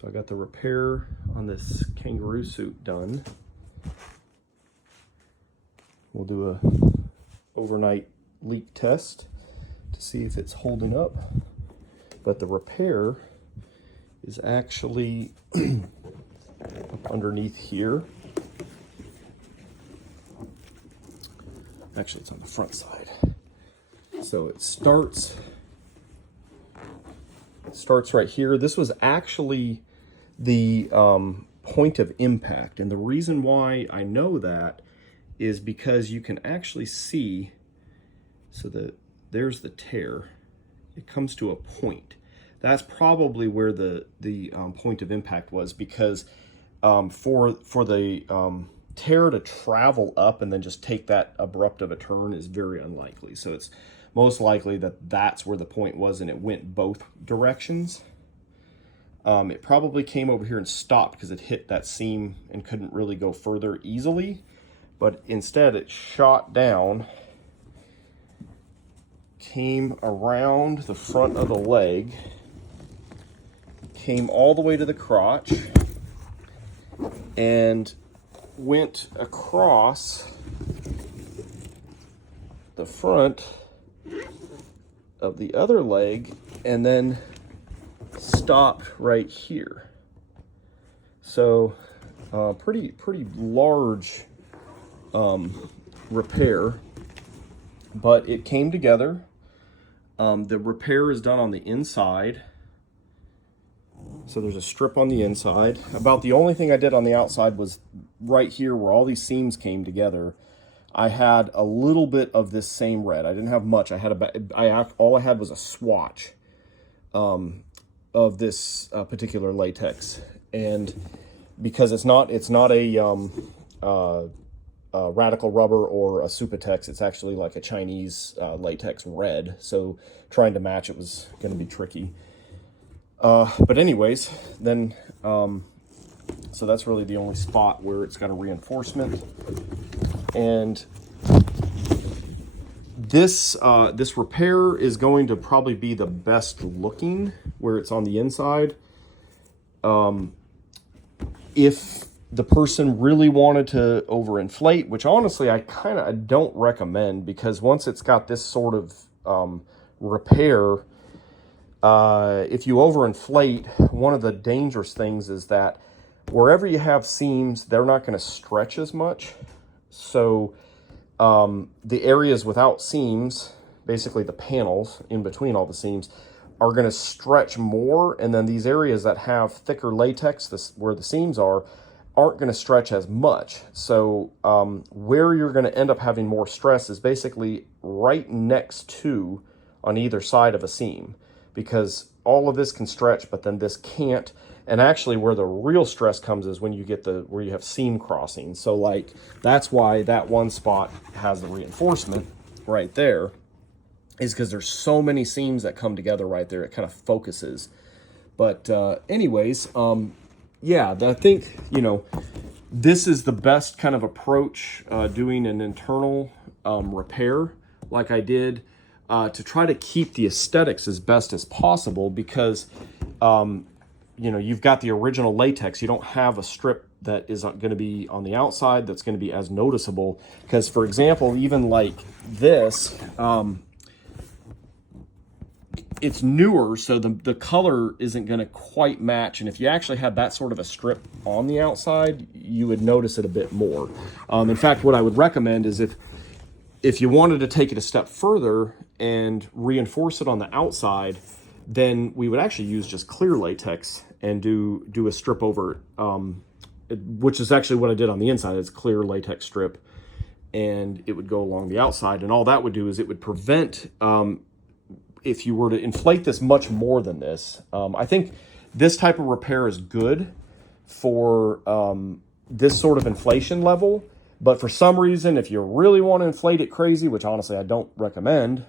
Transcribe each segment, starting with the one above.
So I got the repair on this kangaroo suit done. We'll do a overnight leak test to see if it's holding up. But the repair is actually up underneath here. Actually, it's on the front side. So it starts right here. This was actually the point of impact. And the reason why I know that is because you can actually see, so there's the tear. It comes to a point. That's probably where the point of impact was, because for the tear to travel up and then just take that abrupt of a turn is very unlikely. So it's most likely that that's where the point was and it went both directions. It probably came over here and stopped because it hit that seam and couldn't really go further easily. But instead it shot down, came around the front of the leg, came all the way to the crotch, and went across the front of the other leg and then stopped right here. So pretty large repair, but it came together. The repair is done on the inside. So there's a strip on the inside. About the only thing I did on the outside was right here where all these seams came together. I had a little bit of this same red. I didn't have much. All I had was a swatch of this particular latex, and because it's not a radical rubber or a Supatex, it's actually like a Chinese latex red. So trying to match it was going to be tricky. But anyways, then, so that's really the only spot where it's got a reinforcement. And this repair is going to probably be the best looking where it's on the inside. If the person really wanted to overinflate, which honestly I don't recommend, because once it's got this sort of repair, if you overinflate, one of the dangerous things is that wherever you have seams, they're not going to stretch as much. So the areas without seams, basically the panels in between all the seams, are going to stretch more. And then these areas that have thicker latex, where the seams aren't going to stretch as much. So where you're going to end up having more stress is basically right next to, on either side of a seam, because all of this can stretch, but then this can't. And actually where the real stress comes is when you get where you have seam crossing. So like, that's why that one spot has the reinforcement right there, is because there's so many seams that come together right there. It kind of focuses. But anyways, yeah, I think, this is the best kind of approach, doing an internal repair like I did, to try to keep the aesthetics as best as possible, because you've got the original latex. You don't have a strip that is going to be on the outside that's going to be as noticeable. Because, for example, even like this, it's newer, so the color isn't going to quite match. And if you actually had that sort of a strip on the outside, you would notice it a bit more. In fact, what I would recommend is if you wanted to take it a step further and reinforce it on the outside, then we would actually use just clear latex and do a strip over it, which is actually what I did on the inside. It's clear latex strip, and it would go along the outside. And all that would do is it would prevent, if you were to inflate this much more than this, I think this type of repair is good for this sort of inflation level. But for some reason, if you really want to inflate it crazy, which honestly I don't recommend,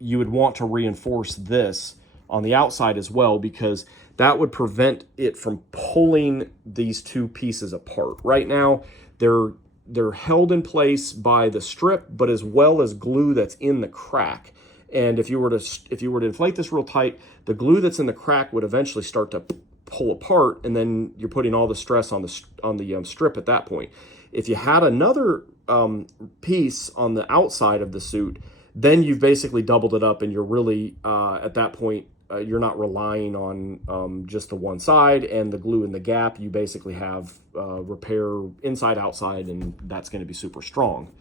you would want to reinforce this on the outside as well, because that would prevent it from pulling these two pieces apart. Right now, they're held in place by the strip, but as well as glue that's in the crack. And if you were to inflate this real tight, the glue that's in the crack would eventually start to pull apart, and then you're putting all the stress on the strip at that point. If you had another piece on the outside of the suit, then you've basically doubled it up, and you're really at that point you're not relying on just the one side and the glue in the gap. You basically have repair inside outside, and that's going to be super strong.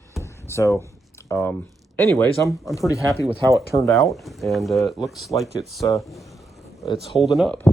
So anyways, I'm pretty happy with how it turned out, and it looks like it's holding up.